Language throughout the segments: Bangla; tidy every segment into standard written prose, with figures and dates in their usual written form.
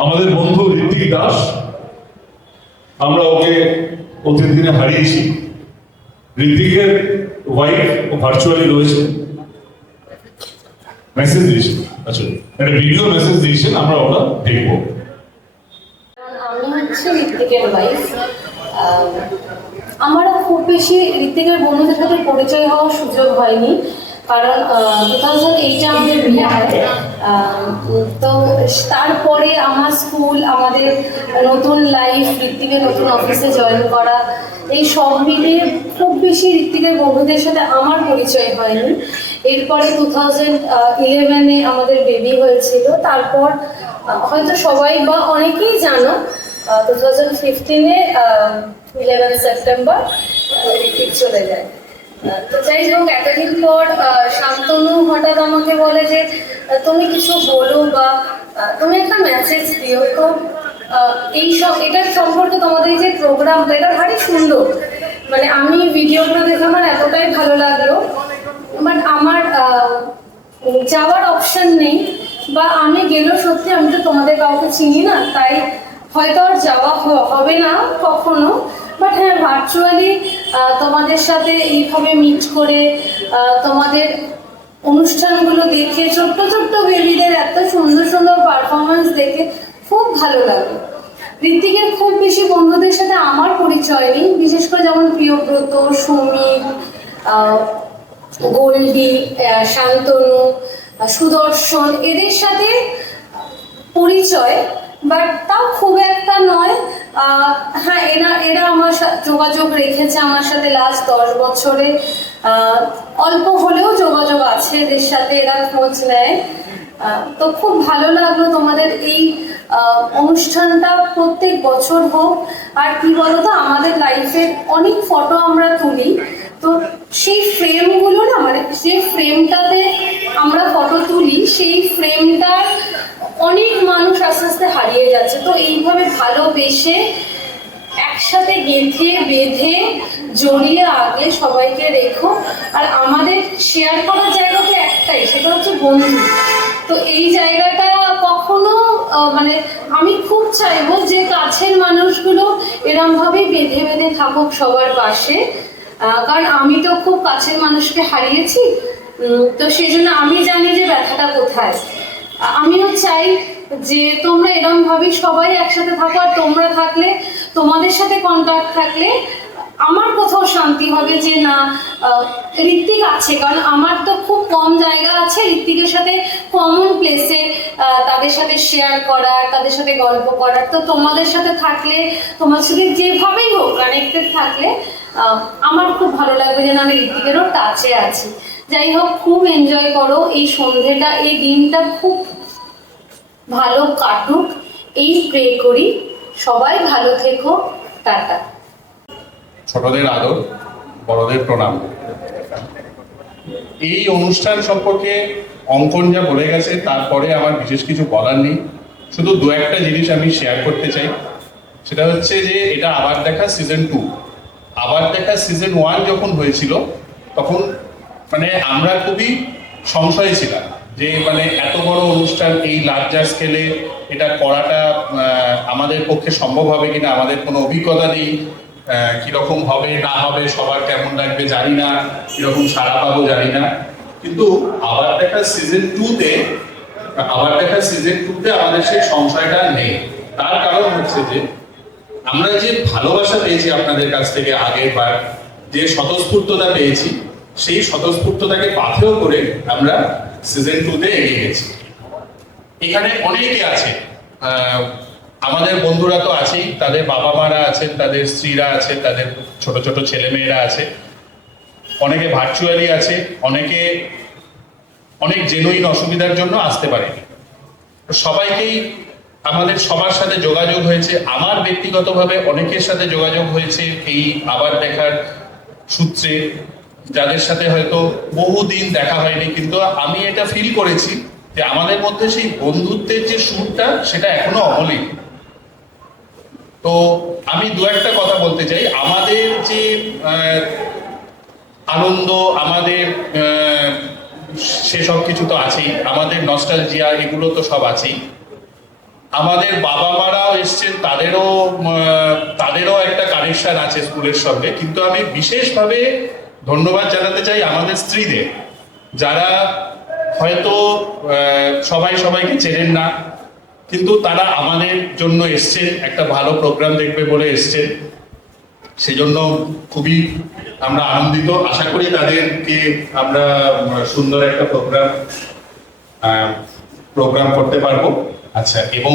আমাদের বন্ধু ঋত্বিক দাস, আমরা ওকে অতীত দিনে হারিয়েছি। ঋত্বিকের ওয়াইফ ও ভার্চুয়ালি রয়েছে, মেসেজ দিয়েছেন, আচ্ছা একটা ভিডিও মেসেজ দিয়েছেন, আমরা ওটা দেখবো। আমি হচ্ছে ঋত্বিকের ওয়াইফ। আমারও খুব বেশি ঋত্বিকের বন্ধুদের সাথে পরিচয় হওয়ার সুযোগ হয়নি, কারণ 2008-এ আমাদের বিয়ে হয়। তো তারপরে আমার স্কুল, আমাদের নতুন লাইফ, ঋত্বিকের নতুন অফিসে জয়েন করা, এই সব মিলিয়ে খুব বেশি ঋত্বিকের বন্ধুদের সাথে আমার পরিচয় হয়নি। এরপরে 2011-এ আমাদের বেবি হয়েছিল। তারপর হয়তো সবাই বা অনেকেই জানো, 2015-এ 11 সেপ্টেম্বর ঋত্বিক চলে যায়। তো যাই হোক, এতদিন পর শান্তনু হঠাৎ আমাকে বলে যে তুমি কিছু বলো বা তুমি একটা মেসেজ দিও। তো এটার সম্পর্কে তোমাদের যে প্রোগ্রামটা, এটা ভারী সুন্দর। মানে আমি ভিডিওগুলো দেখে আমার এতটাই ভালো লাগলো, বাট আমার যাওয়ার অপশন নেই, বা আমি গেলেও সত্যি আমি তো তোমাদের কাউকে চিনি না, তাই হয়তো আর যাওয়া হবে না কখনো। বাট হ্যাঁ, ভার্চুয়ালি তোমাদের সাথে এইভাবে মিট করে, তোমাদের অনুষ্ঠানগুলো দেখে, ছোট্ট ছোট্ট বেবিদের এত সুন্দর সুন্দর পারফরমেন্স দেখে খুব ভালো লাগে। ঋত্বিকের খুব বেশি বন্ধুদের সাথে আমার পরিচয় নেই, বিশেষ করে যেমন প্রিয়ব্রত, সুমিত, গোল্ডি, শান্তনু, সুদর্শন, এদের সাথে পরিচয়, বাট তাও খুব একটা নয়। হ্যাঁ, এরা আমার যোগাযোগ রেখেছে আমার সাথে লাস্ট 10 বছরে। অল্প হলেও যোগাযোগ আছে এদের সাথে, এরা খোঁজ নেয়। তো খুব ভালো লাগলো তোমাদের এই অনুষ্ঠানটা প্রত্যেক বছর হোক। আর কি বলতো, আমাদের লাইফের অনেক ফটো আমরা তুলি, তো সেই ফ্রেমগুলো না, মানে যে ফ্রেমটাতে আমরা ফটো তুলি, সেই ফ্রেমটার অনেক মানুষ আস্তে আস্তে হারিয়ে যাচ্ছে। তো এইভাবে ভালোবেসে একসাথে গেঁথে বেঁধে জড়িয়ে আগলে সবাইকে রেখো। আর আমাদের শেয়ার করার জায়গা তো একটাই, সেটা হচ্ছে বন্ধু। তো এই জায়গাটা কখনো মানে আমি খুব চাইবো যে কাছের মানুষগুলো এরমভাবেই বেঁধে বেঁধে থাকুক সবার পাশে। কারণ আমি তো খুব কাছের মানুষকে হারিয়েছি, তো সেই জন্য আমি জানি যে ব্যথাটা কোথায়। আমিও চাই যে তোমরা এরকম ভাবে সবাই একসাথে থাকো, আর তোমরা থাকলে, তোমাদের সাথে কন্ট্যাক্ট থাকলে আমার কোথাও শান্তি হবে যে না, ঋত্বিক আছে। কারণ আমার তো খুব কম জায়গা আছে ঋত্বিকের সাথে কমন প্লেসে তাদের সাথে শেয়ার করার, তাদের সাথে গল্প করার। তো তোমাদের সাথে থাকলে, তোমার সাথে যেভাবেই হোক কানেক্টেড থাকলে আমার খুব ভালো লাগবে যে না, আমি ঋত্বিকেরও টাচে আছি। যাই হোক, খুব এনজয় করো এই সন্ধ্যেটা, এই দিনটা খুব ভালো কাটুক, এই প্রে করি। সবাই ভালো থেকো, টাটা। ছোটদের আদর, বড়দের প্রণাম। এই অনুষ্ঠান সম্পর্কে অঙ্কন যা বলে গেছে, তারপরে আমার বিশেষ কিছু বলার নেই। শুধু দু একটা জিনিস আমি শেয়ার করতে চাই। সেটা হচ্ছে যে এটা আবার দেখা সিজন 2। আবার দেখা সিজন 1 যখন হয়েছিল, তখন মানে আমরা খুবই সংশয়ে ছিলাম যে মানে এত বড় অনুষ্ঠান, এই লার্জার স্কেলে এটা করাটা আমাদের পক্ষে সম্ভব হবে কিনা। আমাদের কোনো অভিজ্ঞতা নেই, কিরকম হবে না হবে, সবার কেমন লাগবে জানি না, কিরকম সাড়া পাবো জানি না। কিন্তু আবার দেখা সিজন 2-তে আমাদের সেই সংশয়টা নেই। তার কারণ হচ্ছে যে আমরা যে ভালোবাসা পেয়েছি আপনাদের কাছ থেকে আগের বার, যে স্বতঃস্ফূর্ততা পেয়েছি, সেই স্বতঃস্ফূর্ততাকে পাথেয় করে আমরা সিজন 2-তে এগিয়ে গেছি। এখানে অনেকে আছে, আমাদের বন্ধুরা তো আছেই, তাদের বাবা মারা আছেন, তাদের স্ত্রীরা আছেন, তাদের ছোট ছোট ছেলে মেয়েরা আছে, অনেকে ভার্চুয়ালি আছে, অনেকে অনেক জেনুইন অসুবিধার জন্য আসতে পারেনি। সবাইকেই আমাদের সবার সাথে যোগাযোগ হয়েছে। আমার ব্যক্তিগতভাবে অনেকের সাথে যোগাযোগ হয়েছে এই আবার দেখার সূত্রে, যাদের সাথে হয়তো বহুদিন দেখা হয়নি, কিন্তু আমি এটা ফিল করেছি যে আমাদের মধ্যে সেই বন্ধুত্বের যে সুরটা, সেটা এখনো অমলিন। তো আমি দু একটা কথা বলতে চাই। আমাদের যে আনন্দ, আমাদের সেসব কিছু তো আছেই, আমাদের নস্টালজিয়া, এগুলো তো সব আছেই। আমাদের বাবা মারাও এসছেন, তাদেরও একটা কানেকশন আছে স্কুলের সঙ্গে। কিন্তু আমি বিশেষভাবে ধন্যবাদ জানাতে চাই আমাদের স্ত্রীদের, যারা হয়তো সবাই সবাইকে চেনেন না, কিন্তু তারা আমাদের জন্য এসছেন, একটা ভালো প্রোগ্রাম দেখবে বলে এসছেন। সেজন্য খুবই আমরা আনন্দিত। আশা করি তাদেরকে আমরা সুন্দর একটা প্রোগ্রাম করতে পারবো। আচ্ছা, এবং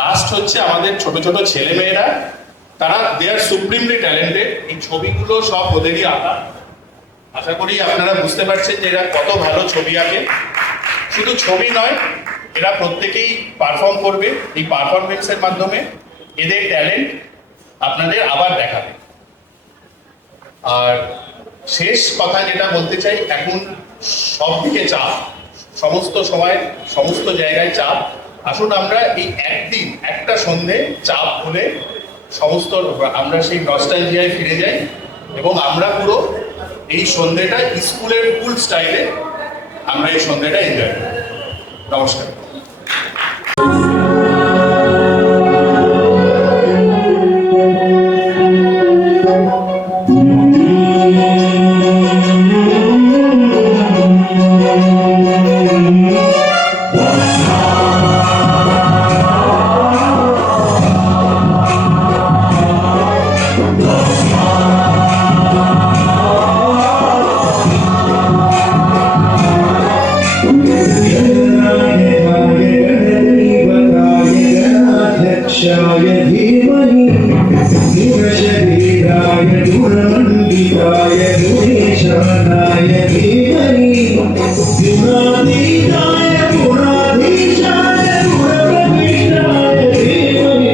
লাস্ট হচ্ছে আমাদের ছোট ছোট ছেলে মেয়েরা, তারা দে আর সুপ্রিমলি ট্যালেন্টেড। এই ছবিগুলো সব ওদেরই আঁকা। আশা করি আপনারা বুঝতে পারছেন যে এরা কত ভালো ছবি আঁকে। শুধু ছবি নয়, এরা প্রত্যেকেই পারফর্ম করবে। এই পারফরমেন্সের মাধ্যমে এদের ট্যালেন্ট আপনাদের আবার দেখাবে। আর শেষ কথা যেটা বলতে চাই, এখন সব দিকে চাপ, সমস্ত সময় সমস্ত জায়গায় চাপ। আসুন আমরা এই একদিন, একটা সন্ধে চাপ ভুলে সমস্ত আমরা সেই নস্টালজিয়ায় ফিরে যাই এবং আমরা পুরো এই সন্ধেটা স্কুলের ফুল স্টাইলে আমরা এই সন্ধেটা এনজয় করি। নমস্কার। शाय धीमहि शिवशरीराय गुणमण्डिताय गुणेशानाय धीमहि गुणातीताय गुणाधीशाय गुणप्रविष्टाय धीमहि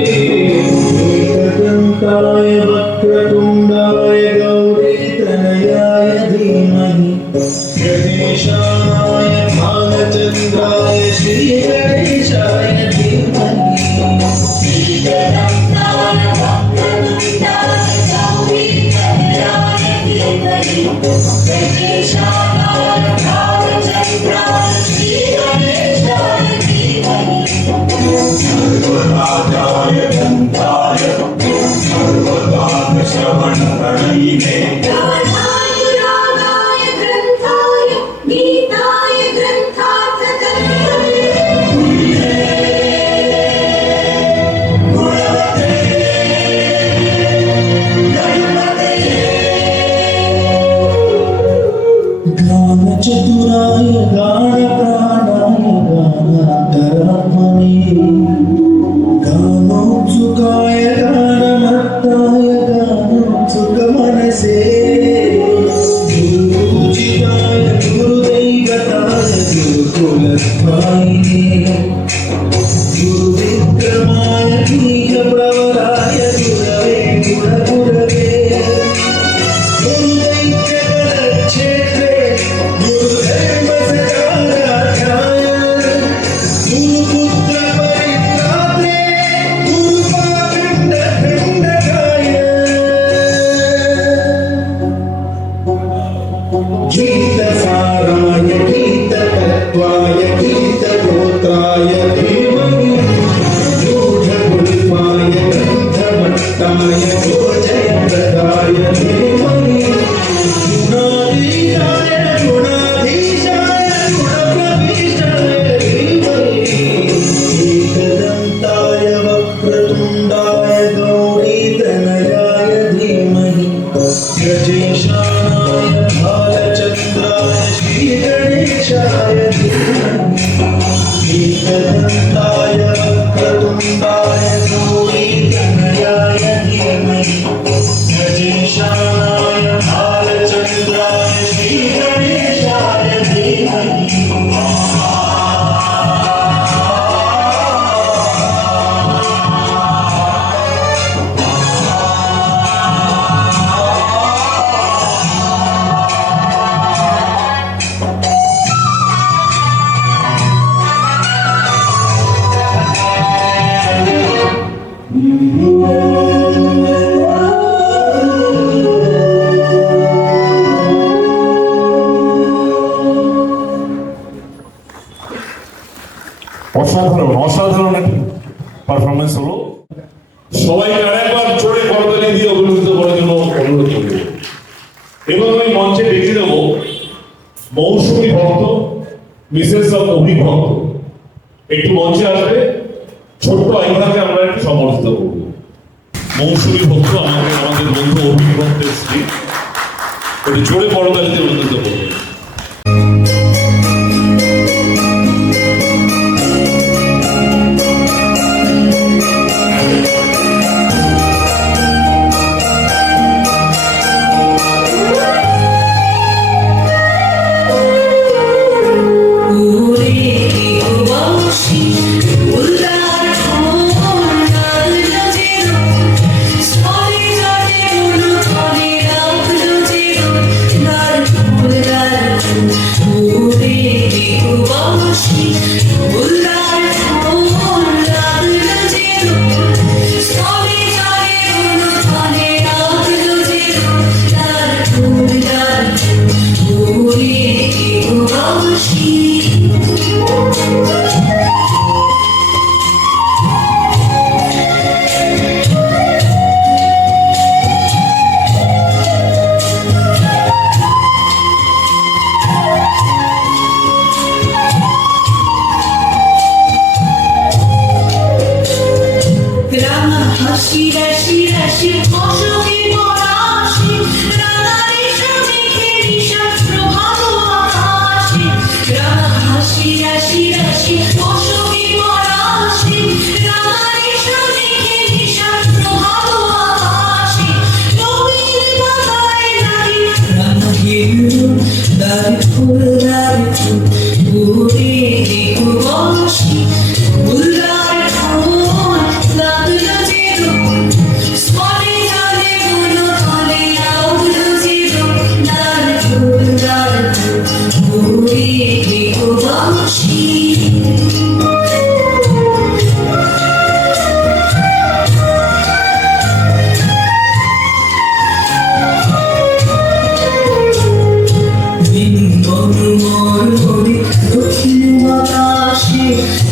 एकदन्ताय वक्रतुण्डाय गौरीतनयाय धीमहि गणेशाय भालचन्द्राय श्रीगणेशाय धीमहि सर्वराजाय दन्ताय सर्वदानश्रवणप्रणयिने रागाय ग्रन्थाय गीताय ग्रन्थार्थकर्तवे गानचतुराय गानप्राणाय गानान्तरात्मने गानोत्सुकाय পারফরমেন্স হলো। সবাইকে আরেকবার জোরে করতালি দিয়ে অভিনন্দিত করার জন্য অনুরোধ করব এবং আমি মঞ্চে ডেকে দেব মৌসুমী ভক্ত, মিসেস অফ অভিভক্ত, একটু মঞ্চে আসবে। ছোট্ট আইভাকে আমরা একটু সমর্থিত করব। মৌসুমী ভক্ত আমাদের বন্ধু অভিভক্তের স্ত্রী, একটু জোরে করতালিতে অভিনন্দিত করবে।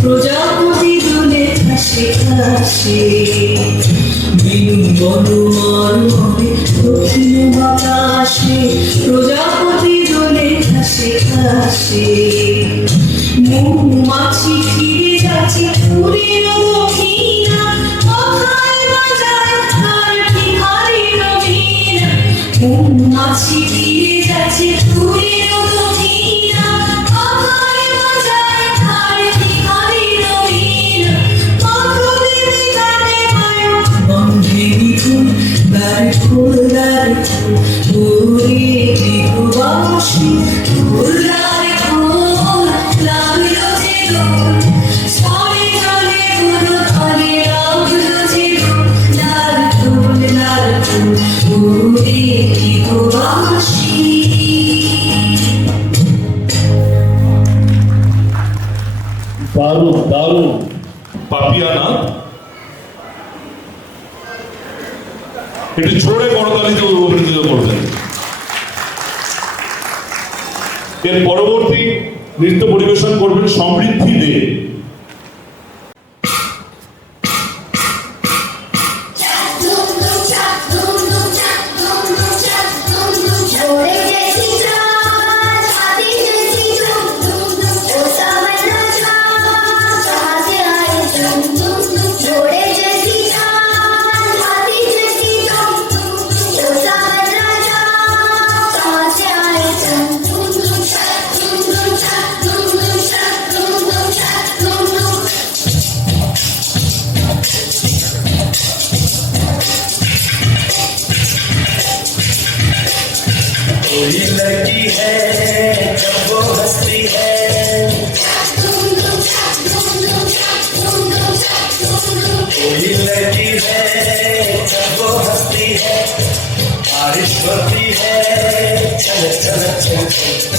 প্রজাপতি দুলে হাসে হাসে বনুমার মনে দক্ষিণ বাতাসে প্রজাপতি দোলে হাসে হাসে মৌমাছি ফিরে যাচ্ছে পুরীর দক্ষিণা কথায় বাজায় তার বিহারি রবীনা মৌমাছি ফিরে যাচ্ছে পুরীর দক্ষিণা কথায় বাজায় তার বিহারি রবীনা পাখি বিতানে মায়া বন্ধে বিকুল ফুল ওরে বিহুবাসী ফুলার ফুল লাগলো যে দোল সরে চলে গুরু ধরে লাগলো যে দোল লাল ফুল ওরে বিহুবাসী। দারুণ দারুণ পাপিয়া না, একটু জোরে করতালিতে অভিনন্দিত করবেন। এর পরবর্তী নৃত্য পরিবেশন করবেন সমৃদ্ধি দে। कोई लड़की है जब वो हंसती है, कोई लड़की है जब वो हंसती है, बारिश होती है चल चल चल चल।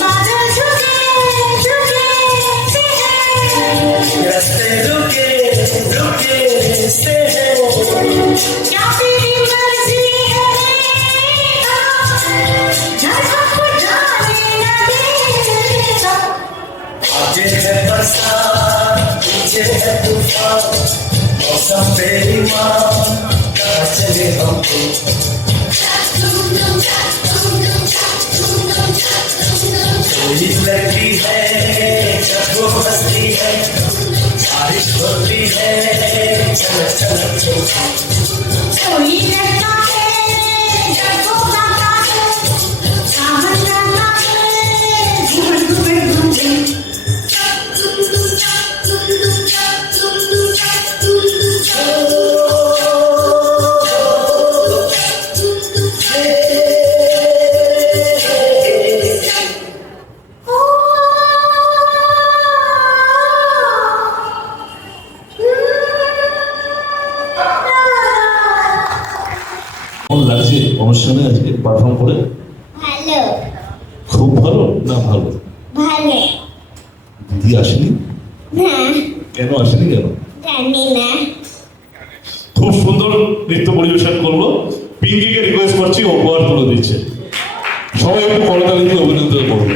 बादल झुके झुके रास्ते रुके रुके से हैं क्या तेरी मर्जी है देगा झटक डाले न देगा आगे है बरसात पीछे है तूफान मौसम बेईमान कहाँ चले हमको कोई लड़की है जब वो हंसती है बारिश होती है चलक चलक चलक कोई लड़का है जब वो गाता है सावन गाता है घूम घूम घूम কেমন লাগছে অনুষ্ঠানে আজকে পারফর্ম করে? ভালো খুব ভালো না ভালো? ভালো দিদি আসেনি? না কেন আসেনি কেন? জানি না খুব সুন্দর নৃত্য পরিবেশন করলো। পিঙ্কিকে রিকোয়েস্ট করছি উপহার তুলে দিচ্ছে। সবাই একটু করতালি দিয়ে অভিনন্দন করবে।